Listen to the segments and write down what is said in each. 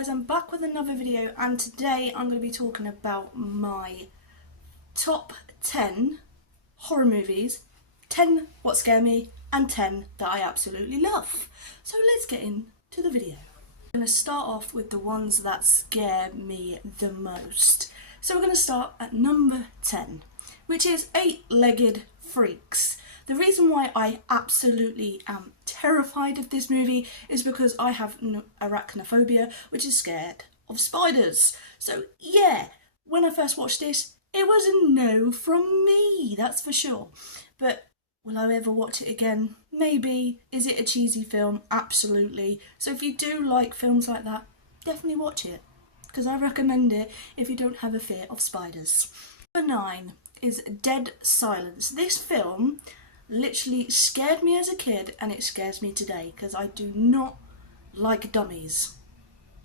guys, I'm back with another video, and today I'm going to be talking about my top 10 horror movies, 10 what scare me and 10 that I absolutely love. So let's get into the video. I'm going to start off with the ones that scare me the most. So we're going to start at number 10, which is Eight-Legged Freaks. The reason why I absolutely am terrified of this movie is because I have arachnophobia, which is scared of spiders. So yeah, when I first watched this, it was a no from me, that's for sure. But will I ever watch it again? Maybe. Is it a cheesy film? Absolutely. So if you do like films like that, definitely watch it, because I recommend it if you don't have a fear of spiders. Number 9 is Dead Silence. This film literally scared me as a kid, and it scares me today because I do not like dummies.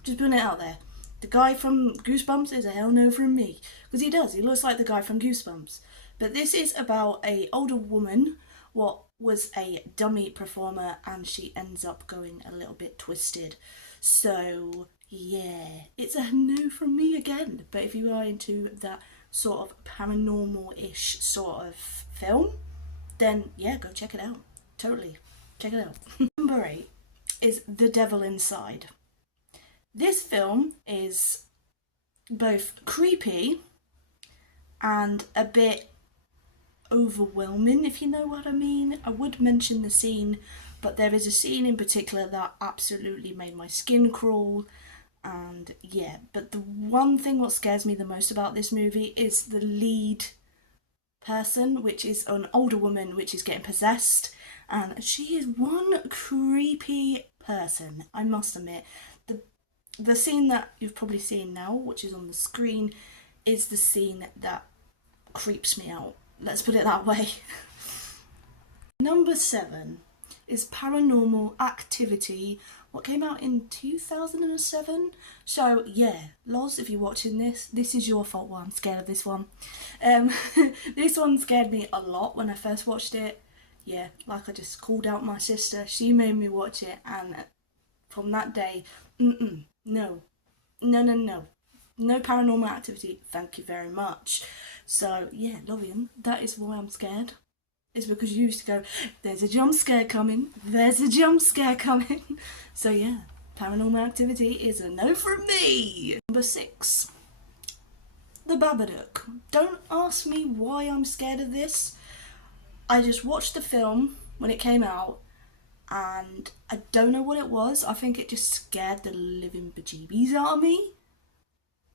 Just putting it out there. The guy from Goosebumps is a hell no from me, because he does. He looks like the guy from Goosebumps. But this is about a older woman what was a dummy performer, and she ends up going a little bit twisted. So yeah, it's a no from me again. But if you are into that sort of paranormal-ish sort of film, then yeah, go check it out. Totally. Check it out. Number 8 is The Devil Inside. This film is both creepy and a bit overwhelming, if you know what I mean. I would mention the scene, but there is a scene in particular that absolutely made my skin crawl. And yeah, but the one thing what scares me the most about this movie is the lead person, which is an older woman which is getting possessed, and she is one creepy person, I must admit. The scene that you've probably seen now, which is on the screen, is the scene that creeps me out, let's put it that way. Number 7 is Paranormal Activity, what came out in 2007. So yeah, Loz, if you're watching this is your fault why I'm scared of this one. This one scared me a lot when I first watched it. Yeah, like I just called out my sister, she made me watch it, and from that day, no Paranormal Activity, thank you very much. So yeah, Lovian, that is why I'm scared. Is because you used to go, there's a jump scare coming, there's a jump scare coming. So yeah, Paranormal Activity is a no from me. Number 6, The Babadook. Don't ask me why I'm scared of this. I just watched the film when it came out, and I don't know what it was. I think it just scared the living bejeebies out of me.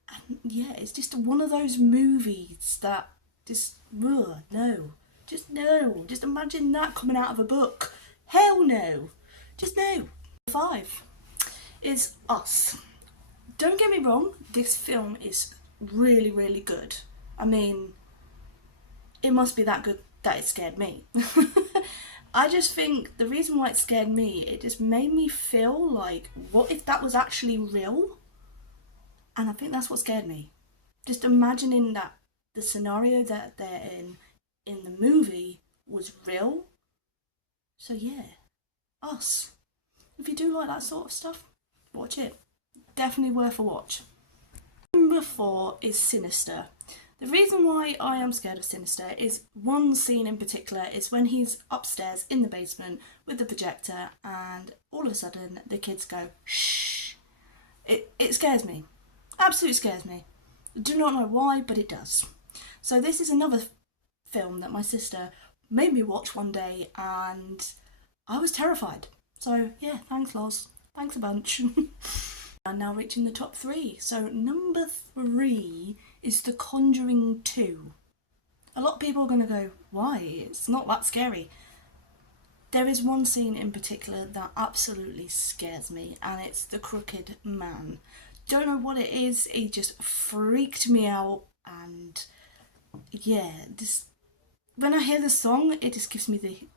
And yeah, it's just one of those movies that just, no. Just no. Just imagine that coming out of a book. Hell no. Just no. 5 is Us. Don't get me wrong, this film is really, really good. I mean, it must be that good that it scared me. I just think the reason why it scared me, it just made me feel like, what if that was actually real? And I think that's what scared me. Just imagining that the scenario that they're in the movie was real. So yeah, Us. If you do like that sort of stuff, watch it. Definitely worth a watch. Number 4 is Sinister. The reason why I am scared of Sinister is one scene in particular is when he's upstairs in the basement with the projector, and all of a sudden the kids go shh. It scares me. Absolutely scares me. I do not know why, but it does. So this is another film that my sister made me watch one day, and I was terrified. So yeah, thanks Loz, thanks a bunch. I'm now reaching the top 3. So number 3 is The Conjuring 2. A lot of people are going to go, why? It's not that scary. There is one scene in particular that absolutely scares me, and it's the Crooked Man. Don't know what it is, it just freaked me out, and yeah, this, when I hear the song, it just gives me the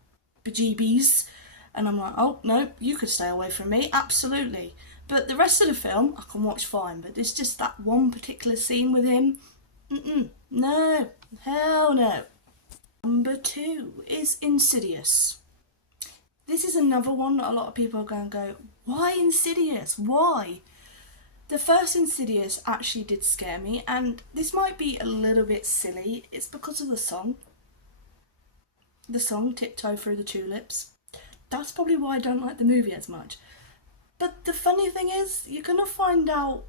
bejeebies, and I'm like, oh no, you could stay away from me, absolutely. But the rest of the film I can watch fine, but there's just that one particular scene with him, no, hell no. Number 2 is Insidious. This is another one that a lot of people are going to go, why Insidious, why? The first Insidious actually did scare me, and this might be a little bit silly. It's because of the song. The song Tiptoe Through the Tulips. That's probably why I don't like the movie as much. But the funny thing is, you're going to find out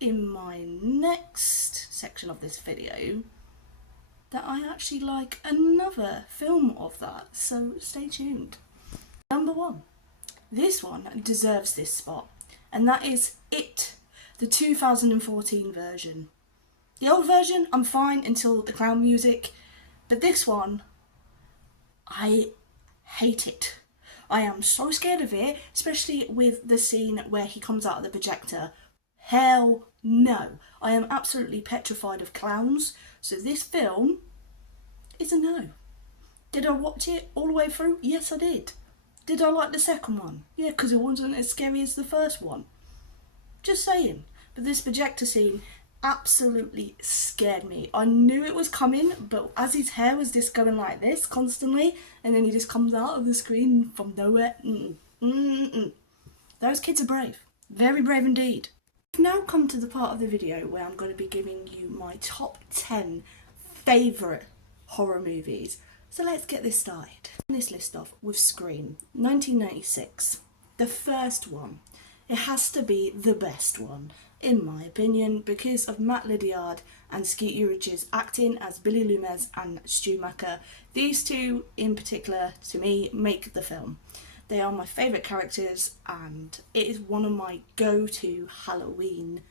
in my next section of this video that I actually like another film of that, so stay tuned. Number 1. This one deserves this spot, and that is It, the 2014 version. The old version, I'm fine until the clown music, but this one, I hate it. I am so scared of it, especially with the scene where he comes out of the projector. Hell no. I am absolutely petrified of clowns, so this film is a no. Did I watch it all the way through? Yes, I did. Did I like the second one? Yeah, because it wasn't as scary as the first one. Just saying. But this projector scene absolutely scared me. I knew it was coming, but as his hair was just going like this constantly, and then he just comes out of the screen from nowhere. Those kids are brave. Very brave indeed. We've now come to the part of the video where I'm going to be giving you my top 10 favourite horror movies. So let's get this started. This list off with Scream, 1996. The first one. It has to be the best one, in my opinion, because of Matt Lydiard and Skeet Ulrich's acting as Billy Loomis and Stu Macker. These two, in particular, to me, make the film. They are my favourite characters, and it is one of my go-to Halloween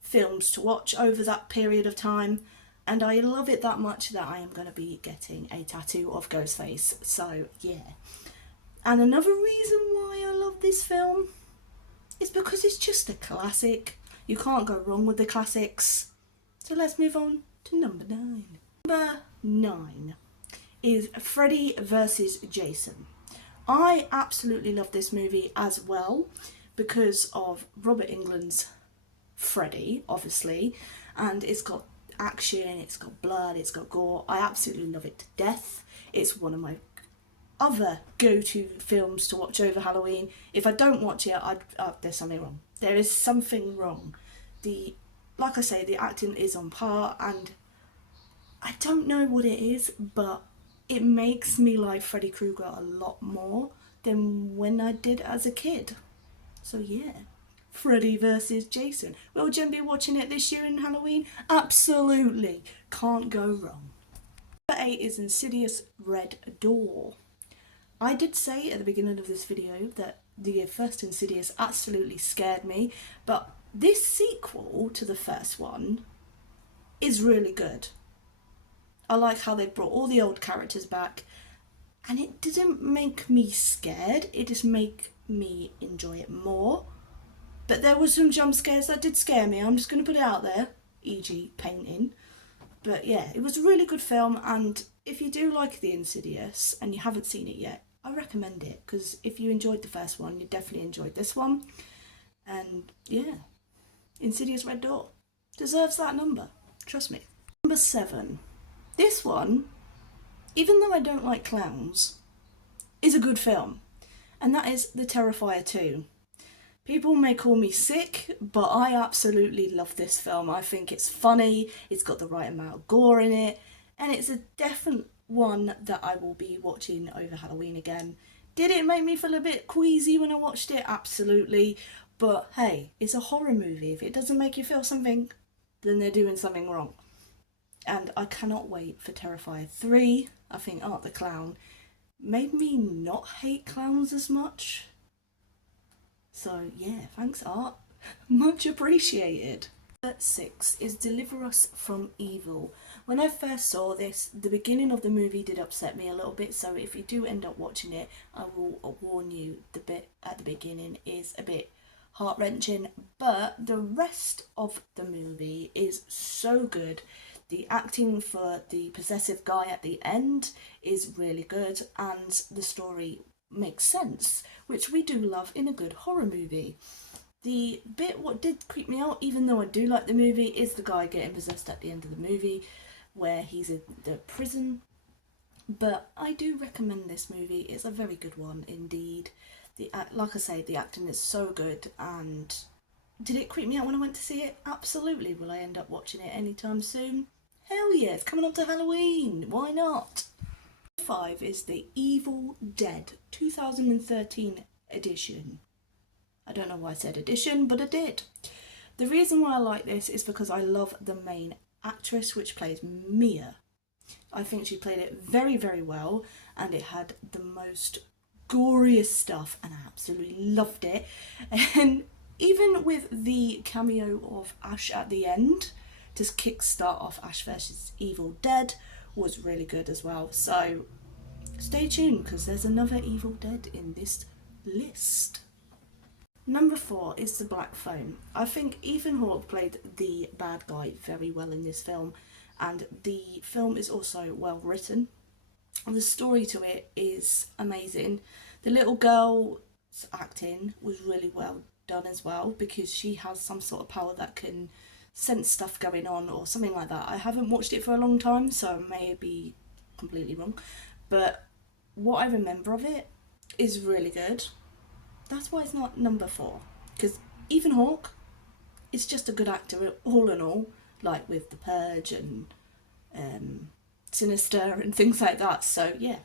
films to watch over that period of time. And I love it that much that I am going to be getting a tattoo of Ghostface. So, yeah. And another reason why I love this film is because it's just a classic. You can't go wrong with the classics. So let's move on to number 9. Number 9 is Freddy vs. Jason. I absolutely love this movie as well because of Robert Englund's Freddy, obviously. And it's got action, it's got blood, it's got gore. I absolutely love it to death. It's one of my other go-to films to watch over Halloween. If I don't watch it, there's something wrong. There is something wrong. Like I say, the acting is on par, and I don't know what it is, but it makes me like Freddy Krueger a lot more than when I did as a kid. So yeah. Freddy vs. Jason. Will Jen be watching it this year in Halloween? Absolutely. Can't go wrong. Number 8 is Insidious Red Door. I did say at the beginning of this video that the first Insidious absolutely scared me, but this sequel to the first one is really good. I like how they brought all the old characters back, and it didn't make me scared, it just made me enjoy it more. But there were some jump scares that did scare me, I'm just going to put it out there, e.g. painting. But yeah, it was a really good film, and if you do like The Insidious and you haven't seen it yet, I recommend it, because if you enjoyed the first one, you definitely enjoyed this one. And yeah, Insidious Red Door deserves that number, trust me. Number 7. This one, even though I don't like clowns, is a good film, and that is The Terrifier 2. People may call me sick, but I absolutely love this film. I think it's funny, it's got the right amount of gore in it, and it's a definite one that I will be watching over Halloween again. Did it make me feel a bit queasy when I watched it? Absolutely. But hey, it's a horror movie. If it doesn't make you feel something, then they're doing something wrong. And I cannot wait for Terrifier 3. I think Art the Clown made me not hate clowns as much. So yeah, thanks Art. Much appreciated. Number 6 is Deliver Us from Evil. When I first saw this, the beginning of the movie did upset me a little bit, so if you do end up watching it, I will warn you, the bit at the beginning is a bit heart-wrenching, but the rest of the movie is so good. The acting for the possessive guy at the end is really good, and the story makes sense, which we do love in a good horror movie. The bit what did creep me out, even though I do like the movie, is the guy getting possessed at the end of the movie, where he's in the prison. But I do recommend this movie. It's a very good one indeed. Like I say, the acting is so good, and Did it creep me out when I went to see it? Absolutely. Will I end up watching it anytime soon? Hell yeah, it's coming up to Halloween. Why not? 5 is the Evil Dead 2013 edition. I don't know why I said edition, but I did. The reason why I like this is because I love the main actress, which plays Mia. I think she played it very, very well, and it had the most goriest stuff, and I absolutely loved it. And even with the cameo of Ash at the end, to kickstart off Ash vs Evil Dead, was really good as well. So stay tuned, because there's another Evil Dead in this list. Number 4 is The Black Phone. I think Ethan Hawke played the bad guy very well in this film, and the film is also well written. The story to it is amazing. The little girl's acting was really well done as well, because she has some sort of power that can sense stuff going on or something like that. I haven't watched it for a long time, so I may be completely wrong, but what I remember of it is really good. That's why it's not number 4, because Ethan Hawke is just a good actor all in all, like with The Purge and Sinister and things like that. So yeah,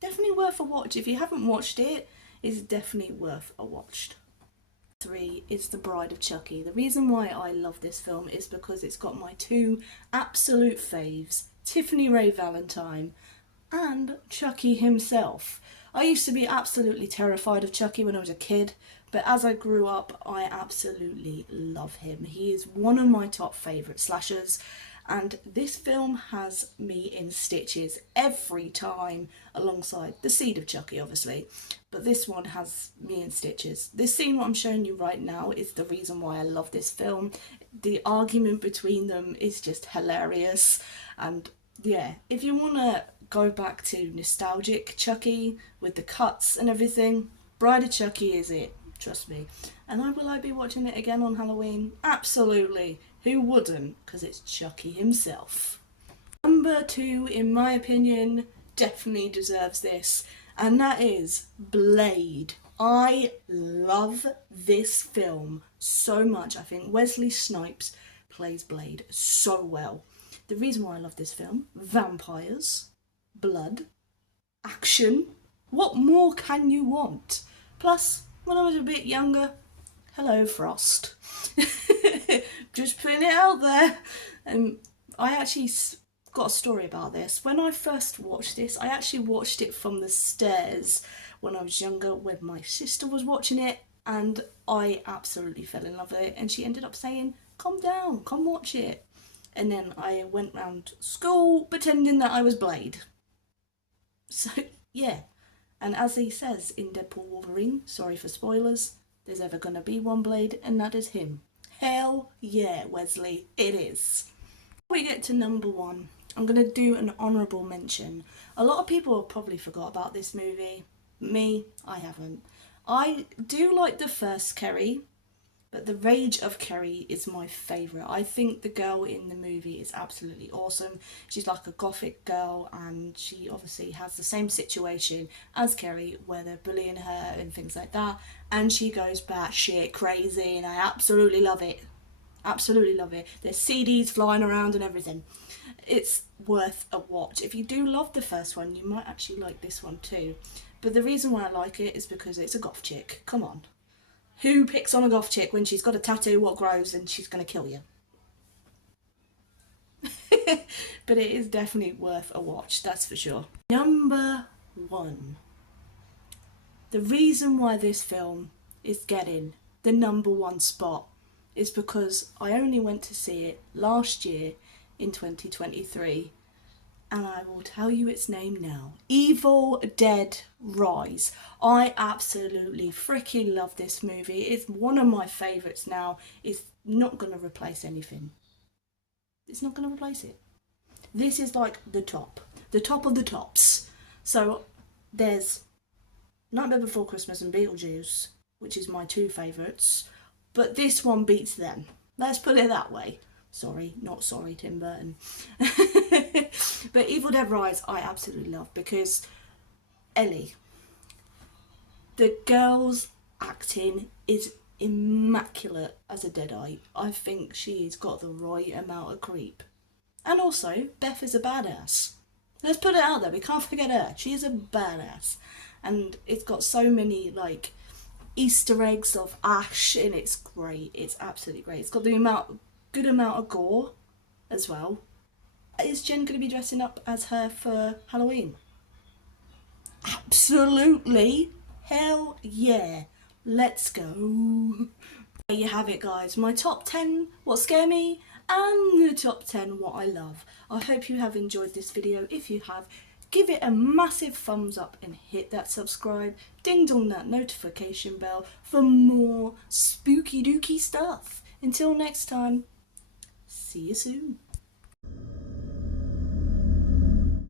definitely worth a watch. If you haven't watched it, it's definitely worth a watch. 3 is The Bride of Chucky. The reason why I love this film is because it's got my 2 absolute faves, Tiffany Ray Valentine and Chucky himself. I used to be absolutely terrified of Chucky when I was a kid, but as I grew up, I absolutely love him. He is one of my top favourite slashers, and this film has me in stitches every time, alongside The Seed of Chucky, obviously, but this one has me in stitches. This scene, what I'm showing you right now, is the reason why I love this film. The argument between them is just hilarious, and yeah, if you want to go back to nostalgic Chucky with the cuts and everything, Bride of Chucky is it, trust me. And will I be watching it again on Halloween? Absolutely. Who wouldn't? Because it's Chucky himself. Number 2, in my opinion, definitely deserves this, and that is Blade. I love this film so much. I think Wesley Snipes plays Blade so well. The reason why I love this film: vampires, blood, action. What more can you want? Plus, when I was a bit younger, hello Frost. Just putting it out there. I actually got a story about this. When I first watched this, I actually watched it from the stairs when I was younger, when my sister was watching it, and I absolutely fell in love with it, and she ended up saying, "Calm down, come watch it." And then I went round school pretending that I was Blade. So, yeah. And as he says in Deadpool Wolverine, sorry for spoilers, there's ever gonna be one Blade, and that is him. Hell yeah, Wesley, it is. Before we get to number 1, I'm gonna do an honourable mention. A lot of people have probably forgot about this movie. Me, I haven't. I do like the first Carrie, but The Rage of Carrie is my favourite. I think the girl in the movie is absolutely awesome. She's like a gothic girl, and she obviously has the same situation as Carrie, where they're bullying her and things like that, and she goes batshit crazy, and I absolutely love it. Absolutely love it. There's CDs flying around and everything. It's worth a watch. If you do love the first one, you might actually like this one too. But the reason why I like it is because it's a goth chick. Come on. Who picks on a goth chick when she's got a tattoo what grows and she's going to kill you? But it is definitely worth a watch, that's for sure. Number 1. The reason why this film is getting the number 1 spot is because I only went to see it last year in 2023, and I will tell you its name now. Evil Dead Rise. I absolutely freaking love this movie. It's one of my favourites now. It's not going to replace anything. It's not going to replace it. This is like the top of the tops. So there's Nightmare Before Christmas and Beetlejuice, which is my 2 favourites, but this one beats them. Let's put it that way. Sorry, not sorry, Tim Burton. But Evil Dead Rise I absolutely love, because Ellie, the girl's acting is immaculate as a deadite. I think she's got the right amount of creep. And also, Beth is a badass. Let's put it out there, we can't forget her. She is a badass. And it's got so many, like, Easter eggs of Ash, and it's great. It's absolutely great. It's got the good amount of gore as well. Is Jen going to be dressing up as her for Halloween? Absolutely. Hell yeah. Let's go. There you have it, guys. My top 10 what scare me and the top 10 what I love. I hope you have enjoyed this video. If you have, give it a massive thumbs up and hit that subscribe, ding dong that notification bell for more spooky dooky stuff. Until next time, see you soon.